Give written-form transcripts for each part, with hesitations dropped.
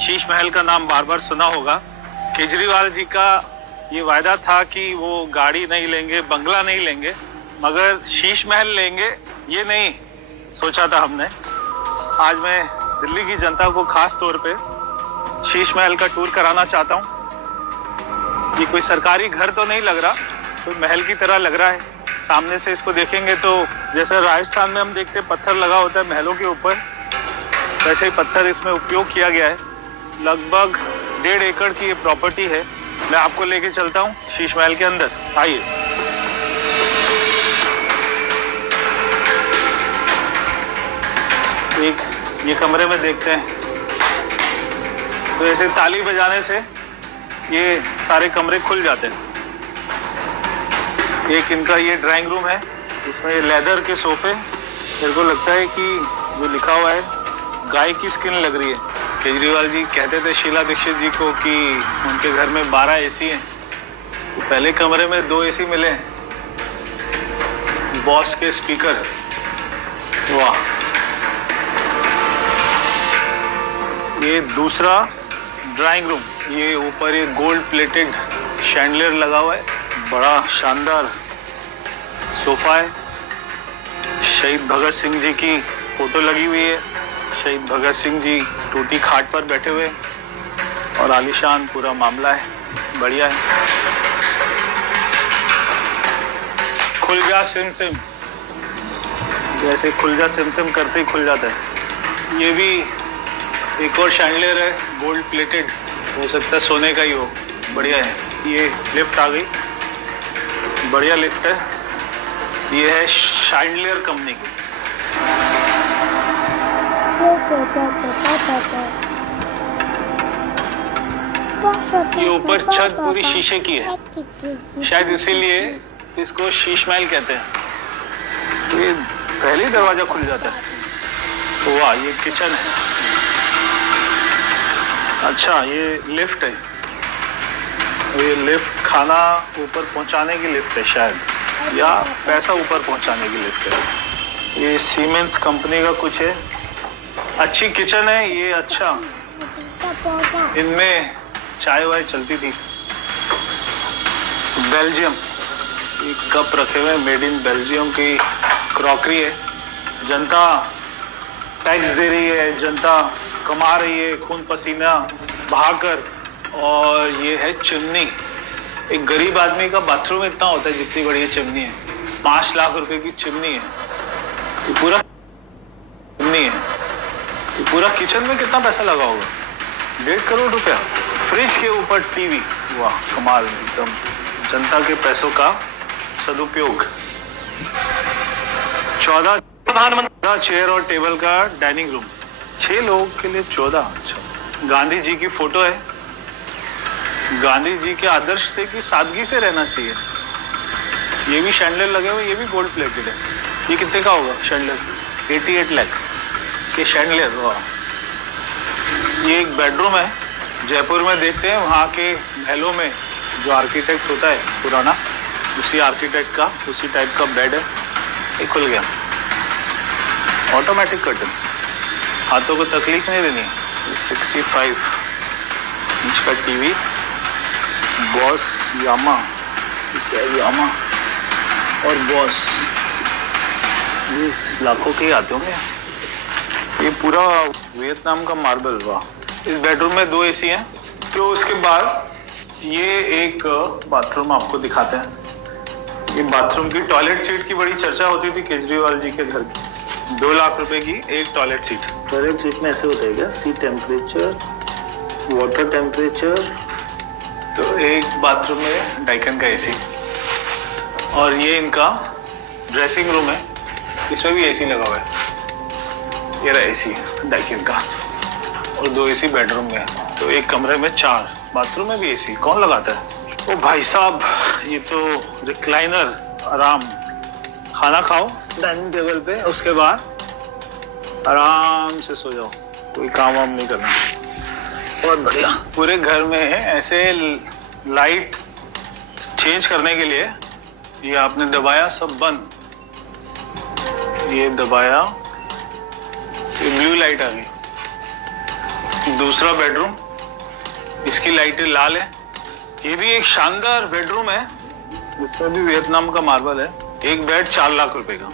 शीश महल का नाम बार बार सुना होगा। केजरीवाल जी का ये वायदा था कि वो गाड़ी नहीं लेंगे, बंगला नहीं लेंगे, मगर शीश महल लेंगे ये नहीं सोचा था हमने। आज मैं दिल्ली की जनता को खास तौर पे शीश महल का टूर कराना चाहता हूँ। ये कोई सरकारी घर तो नहीं लग रहा, तो महल की तरह लग रहा है। सामने से इसको देखेंगे तो जैसे राजस्थान में हम देखते पत्थर लगा होता है महलों के ऊपर, वैसे ही पत्थर इसमें उपयोग किया गया है। लगभग 1.5 एकड़ की ये प्रॉपर्टी है। मैं आपको लेके चलता हूँ शीश महल के अंदर, आइए। एक ये कमरे में देखते हैं, तो ऐसे ताली बजाने से ये सारे कमरे खुल जाते हैं। एक इनका ये ड्राइंग रूम है, इसमें ये लेदर के सोफे, मेरे को लगता है कि जो लिखा हुआ है गाय की स्किन लग रही है। केजरीवाल जी कहते थे शीला दीक्षित जी को कि उनके घर में 12 एसी हैं, तो पहले कमरे में 2 एसी मिले हैं। बॉस के स्पीकर, वाह। ये दूसरा ड्राइंग रूम, ये ऊपर ये गोल्ड प्लेटेड शैंडलियर लगा हुआ है, बड़ा शानदार सोफा है। शहीद भगत सिंह जी की फोटो लगी हुई है। शहीद भगत सिंह जी टूटी खाट पर बैठे हुए और आलीशान पूरा मामला है, बढ़िया है। खुल जा सिम सिम, जैसे खुल जा सिम सिम करते ही खुल जाता है। ये भी एक और शैंडलियर है, गोल्ड प्लेटेड, हो सकता है सोने का ही हो, बढ़िया है। ये लिफ्ट आ गई, बढ़िया लिफ्ट है। ये है शैंडलियर कंपनी की। ये ऊपर छत पूरी शीशे की है, शायद इसीलिए इसको शीश महल कहते हैं। ये पहले ही दरवाजा खुल जाता है। वाह, ये किचन है। अच्छा, ये लिफ्ट है। ये लिफ्ट खाना ऊपर पहुंचाने की लिफ्ट है शायद, या पैसा ऊपर पहुंचाने की लिफ्ट है। ये सीमेंस कंपनी का कुछ है। अच्छी किचन है ये। अच्छा, इनमें चाय वाय चलती थी। बेल्जियम, ये कप रखे हुए, मेड इन बेल्जियम की क्रॉकरी है। जनता टैक्स दे रही है, जनता कमा रही है खून पसीना बहाकर। और ये है चिमनी। एक गरीब आदमी का बाथरूम इतना होता है जितनी बड़ी चिमनी है। 5 लाख रुपए की चिमनी है। ये पूरा चिमनी है। ये पूरा किचन में कितना पैसा लगा होगा? 1.5 करोड़ रुपया। फ्रिज के ऊपर टीवी, वाह कमाल, एकदम जनता के पैसों का सदुपयोग। 14 प्रधानमंत्री चेयर और टेबल का डाइनिंग रूम, 6 लोगों के लिए 14। अच्छा, गांधी जी की फोटो है। गांधी जी के आदर्श थे कि सादगी से रहना चाहिए। ये भी शैंडलियर लगे हुए, ये भी गोल्ड प्लेटेड है। ये कितने का होगा शैंडलियर? 88 लाख ये शैंडलियर। वाह। ये एक बेडरूम है, जयपुर में देखते हैं वहाँ के महलों में जो आर्किटेक्ट होता है पुराना, उसी आर्किटेक्ट का उसी टाइप का बेड है। ये खुल गया, ऑटोमेटिक कर्टन, हाथों को तकलीफ नहीं देनी है। 65 इंच का टीवी, बॉस यामा, यामा और बॉस, ये लाखों के ही आते होंगे। ये पूरा वियतनाम का मार्बल, वाह। इस बेडरूम में 2 एसी हैं। तो उसके बाद ये एक बाथरूम आपको दिखाते हैं। ये बाथरूम की टॉयलेट सीट की बड़ी चर्चा होती थी केजरीवाल जी के घर की। 2 लाख रुपए की एक टॉयलेट सीट। टॉयलेट सीट में ऐसे होता है क्या? सी टेम्परेचर, वाटर टेम्परेचर। तो एक बाथरूम में डाइकन का एसी, और ये इनका ड्रेसिंग रूम है, इसमें भी एसी लगा हुआ है। ये रहा एसी डाइकन का, और 2 एसी बेडरूम में। तो एक कमरे में 4, बाथरूम में भी एसी। कौन लगाता है? ओ भाई साहब, ये तो रिक्लाइनर, आराम। खाना खाओ डाइनिंग टेबल पे, उसके बाद आराम से सो जाओ, कोई काम वाम नहीं करना। बहुत बढ़िया। पूरे घर में ऐसे लाइट चेंज करने के लिए ये आपने दबाया, सब बंद, ये दबाया, ये ब्लू लाइट आ गई। दूसरा बेडरूम, इसकी लाइटें लाल है। ये भी एक शानदार बेडरूम है, इसमें भी वियतनाम का मार्बल है। एक बेड 4 लाख रुपए का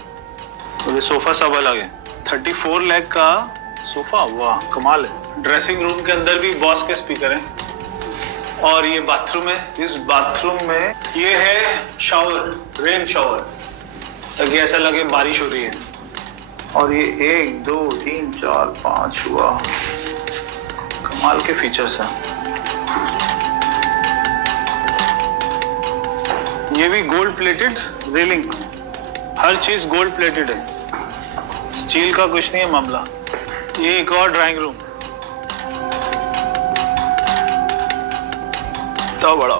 और ये सोफा सब अलग है। 34 लाख का सोफा, वाह कमाल है। ड्रेसिंग रूम के अंदर भी बॉस के स्पीकर हैं और ये बाथरूम है। इस बाथरूम में ये है शावर, रेन शावर, ताकि ऐसा लगे बारिश हो रही है। और ये 1 2 3 4 5 हुआ, कमाल के फीचर्स हैं। ये भी गोल्ड प्लेटेड रेलिंग, हर चीज गोल्ड प्लेटेड है, स्टील का कुछ नहीं है मामला। ये एक और ड्राइंग रूम, तो बड़ा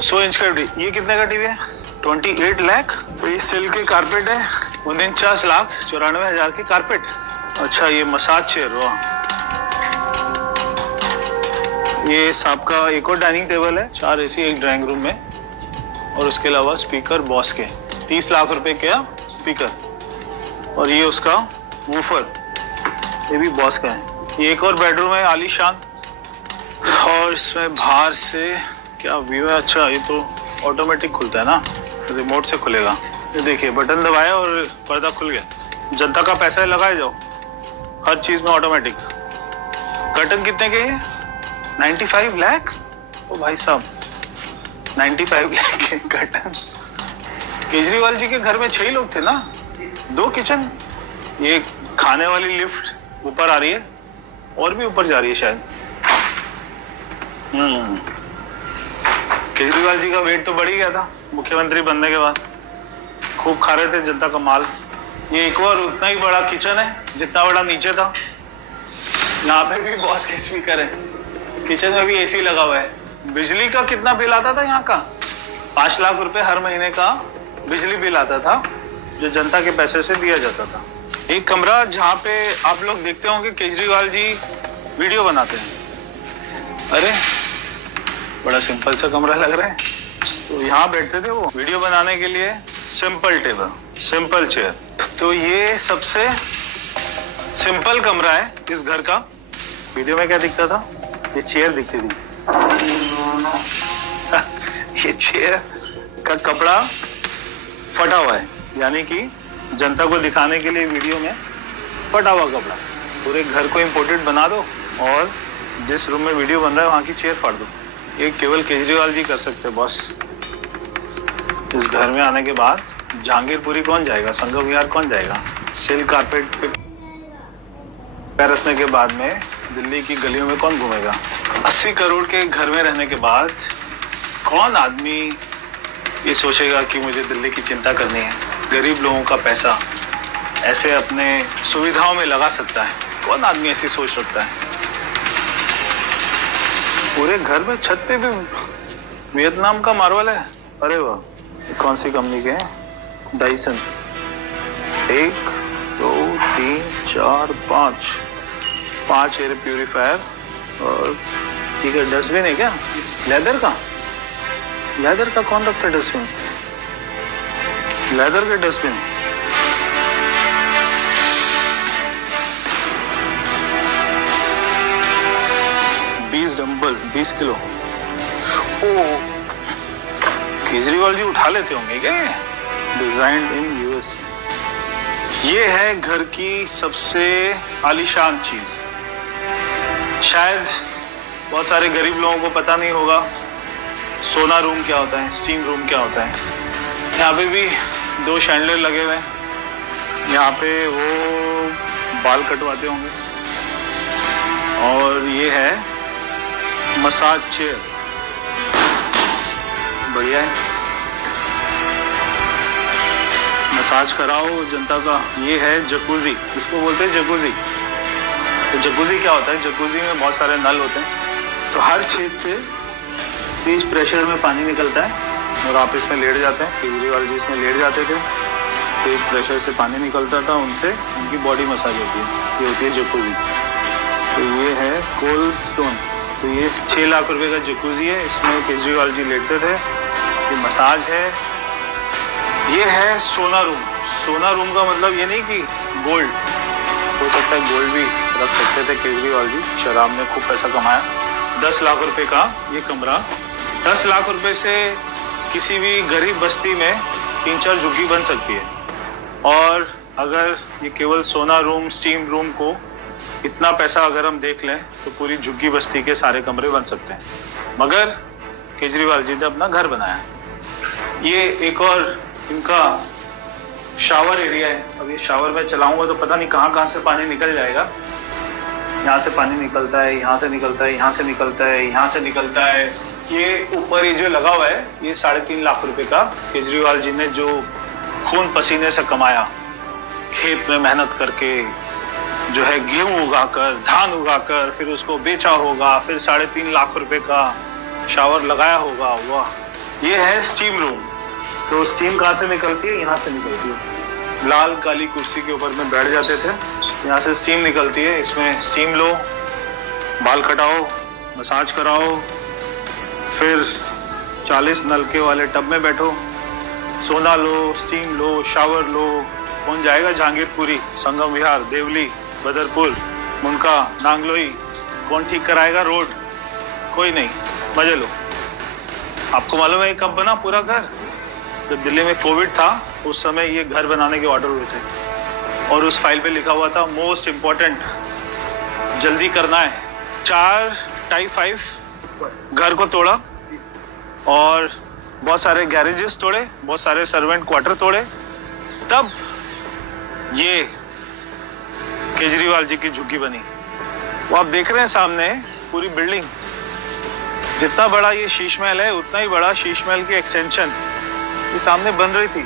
100 इंच का टीवी। ये कितने का टीवी है? 28 लाख। तो ये सिल्क के कारपेट है, 49,94,000 की कारपेट। अच्छा ये मसाज चेयर, वाह। ये सांप का एक और डाइनिंग टेबल है, 4 एसी एक ड्राइंग रूम में और उसके अलावा स्पीकर बॉस के 30 लाख रुपए का स्पीकर। और ये उसका वूफर, ये भी बॉस का है। ये एक और बेडरूम है आलीशान और इसमें बाहर से क्या व्यू है। अच्छा ये तो ऑटोमेटिक खुलता है ना, रिमोट से खुलेगा। ये देखिए बटन दबाया और पर्दा खुल गया। जनता का पैसा है, लगाए जाओ, हर चीज में ऑटोमेटिक। कर्टन कितने के हैं? 95 लाख। ओ भाई साहब 95 लाख के कर्टन। केजरीवाल जी के घर में 6 लोग थे ना, 2 किचन। ये खाने वाली लिफ्ट ऊपर आ रही है और भी ऊपर जा रही है शायद। केजरीवाल जी का वेट तो बढ़ ही गया था मुख्यमंत्री बनने के बाद, खूब खा रहे थे जनता का माल। ये एक और उतना ही बड़ा किचन है जितना बड़ा नीचे था। यहाँ पे भी बॉस के स्पीकर है, किचन में भी एसी लगा हुआ है। बिजली का कितना बिल आता था यहाँ का? 5 लाख रुपए हर महीने का बिजली बिल आता था, जो जनता के पैसे से दिया जाता था। एक कमरा जहाँ पे आप लोग देखते होंगे केजरीवाल जी वीडियो बनाते हैं। अरे बड़ा सिंपल सा कमरा लग रहा है। तो यहाँ बैठते थे वो वीडियो बनाने के लिए। Simple table, simple chair. तो ये सबसे सिंपल कमरा है इस घर का। वीडियो में क्या दिखता था? ये चेयर दिखती थी। ये चेयर का कपड़ा फटा हुआ है, यानी कि जनता को दिखाने के लिए वीडियो में फटा हुआ कपड़ा। पूरे घर को इम्पोर्टेड बना दो और जिस रूम में वीडियो बन रहा है वहां की चेयर फाड़ दो। ये केवल केजरीवाल जी कर सकते हैं बॉस। इस घर में आने के बाद जहांगीरपुरी कौन जाएगा, संघ विहार कौन जाएगा? सिल्क कारपेट पे पैर रखने के बाद में दिल्ली की गलियों में कौन घूमेगा? 80 करोड़ के घर में रहने के बाद कौन आदमी ये सोचेगा कि मुझे दिल्ली की चिंता करनी है? गरीब लोगों का पैसा ऐसे अपने सुविधाओं में लगा सकता है? कौन आदमी ऐसी सोच रखता है? पूरे घर में छत पे भी वियतनाम का मार्बल है। अरे वाह, कौन सी कंपनी के हैं? डाइसन। 1 2 3 4 5 air purifier. और ठीक है, डस्टबिन है क्या? लेदर का? लेदर का कौन रखता है डस्टबिन? लेदर के डस्टबिन। Dumbbell 20 kilo. ओ केजरीवाल जी उठा लेते होंगे क्या? Designed in US. ये है घर की सबसे आलीशान चीज। शायद बहुत सारे गरीब लोगों को पता नहीं होगा सोना रूम क्या होता है, स्टीम रूम क्या होता है। यहाँ पे भी 2 शैंडलर लगे हुए हैं। यहाँ पे वो बाल कटवाते होंगे। और ये है मसाज चेयर, बढ़िया है, मसाज कराओ जनता का। ये है जकूजी, इसको बोलते हैं जकूजी। तो जकूजी क्या होता है? जकूजी में बहुत सारे नल होते हैं, तो हर छेद से तेज प्रेशर में पानी निकलता है और आप इसमें लेट जाते हैं। केजरीवाल जी इसमें लेट जाते थे, तेज प्रेशर से पानी निकलता था, उनसे उनकी बॉडी मसाज होती है। ये होती है जकूजी। तो ये है कोल्ड स्टोन। तो ये 6 लाख रुपए का जकूजी है, इसमें केजरीवाल जी लेटते थे। ये मसाज है। ये है सोना रूम। सोना रूम का मतलब ये नहीं कि गोल्ड, हो सकता है गोल्ड भी रख सकते थे केजरीवाल जी। शराब में खूब पैसा कमाया। 10 लाख रुपए का ये कमरा, 10 लाख रुपए से किसी भी गरीब बस्ती में 3-4 झुग्गी बन सकती है। और अगर ये केवल सोना रूम, स्टीम रूम को इतना पैसा अगर हम देख लें तो पूरी झुग्गी बस्ती के सारे कमरे बन सकते हैं। मगर केजरीवाल जी ने अपना घर बनाया। ये एक और इनका शावर एरिया है। अब ये शावर में चलाऊंगा तो पता नहीं कहाँ से पानी निकल जाएगा। यहाँ से पानी निकलता है, यहाँ से निकलता है, यहाँ से निकलता है, यहाँ से निकलता है। ये ऊपर ये जो लगा हुआ है ये 3.5 लाख रुपए का केजरीवाल जी ने जो खून पसीने से कमाया, खेत में मेहनत करके जो है गेहूं उगाकर, धान उगाकर, फिर उसको बेचा होगा, फिर 3.5 लाख रुपए का शावर लगाया होगा। वाह। ये है स्टीम रूम। तो स्टीम कहाँ से निकलती है? यहाँ से निकलती है। लाल काली कुर्सी के ऊपर में बैठ जाते थे, यहाँ से स्टीम निकलती है। इसमें स्टीम लो, बाल कटाओ, मसाज कराओ, फिर 40 नलके वाले टब में बैठो, सोना लो, स्टीम लो, शावर लो। कौन जाएगा जहांगीरपुरी, संगम विहार, देवली, बदरपुर, मुनका, नांगलोई? कौन ठीक कराएगा रोड? कोई नहीं। मजे लो। आपको मालूम है कब बना पूरा घर? जब दिल्ली में कोविड था उस समय ये घर बनाने के ऑर्डर हुए थे और उस फाइल पे लिखा हुआ था मोस्ट इम्पोर्टेंट, जल्दी करना है। 4-5 घर को तोड़ा और बहुत सारे गैरेजेस तोड़े, बहुत सारे सर्वेंट क्वार्टर तोड़े, तब ये केजरीवाल जी की झुग्गी बनी। वो आप देख रहे हैं सामने पूरी बिल्डिंग। जितना बड़ा ये शीश महल है उतना ही बड़ा शीश महल की एक्सटेंशन ये सामने बन रही थी।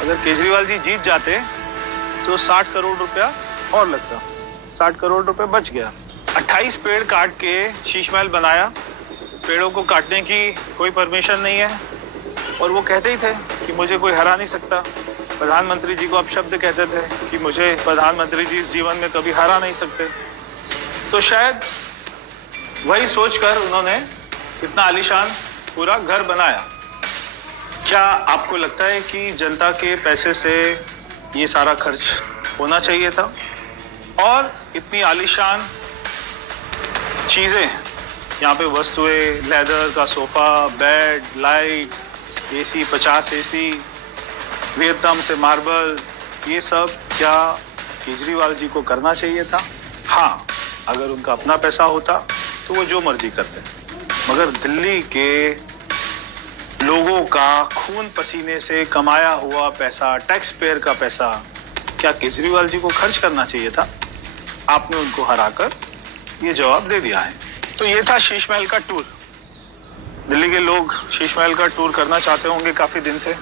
अगर केजरीवाल जी जीत जाते तो 60 करोड़ रुपया और लगता। 60 करोड़ रुपए बच गया। 28 पेड़ काट के शीश महल बनाया। पेड़ों को काटने की कोई परमिशन नहीं है और वो कहते ही थे कि मुझे कोई हरा नहीं सकता। प्रधानमंत्री जी को आप शब्द कहते थे कि मुझे प्रधानमंत्री जी इस जीवन में कभी हरा नहीं सकते। तो शायद वही सोचकर उन्होंने इतना आलीशान पूरा घर बनाया। क्या आपको लगता है कि जनता के पैसे से ये सारा खर्च होना चाहिए था? और इतनी आलीशान चीजें यहाँ पे, वस्तुएं, लेदर का sofa, bed, light, AC, 50 AC, Vietnam से मार्बल, ये सब क्या केजरीवाल जी को करना चाहिए था? हाँ, अगर उनका अपना पैसा होता तो वो जो मर्जी करते। मगर दिल्ली के लोगों का खून पसीने से कमाया हुआ पैसा, टैक्स पेयर का पैसा, क्या केजरीवाल जी को खर्च करना चाहिए था? आपने उनको हराकर ये जवाब दे दिया है। तो ये था शीश महल का टूर। दिल्ली के लोग शीश महल का टूर करना चाहते होंगे काफी दिन से,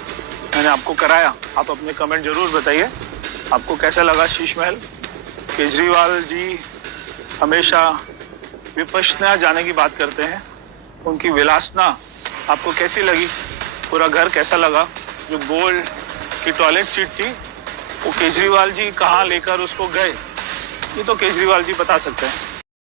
मैंने आपको कराया। आप अपने कमेंट जरूर बताइए आपको कैसा लगा शीश महल। केजरीवाल जी हमेशा विपश्यना जाने की बात करते हैं, उनकी विलासना आपको कैसी लगी? पूरा घर कैसा लगा? जो गोल्ड की टॉयलेट सीट थी वो केजरीवाल जी कहाँ लेकर उसको गए, ये तो केजरीवाल जी बता सकते हैं।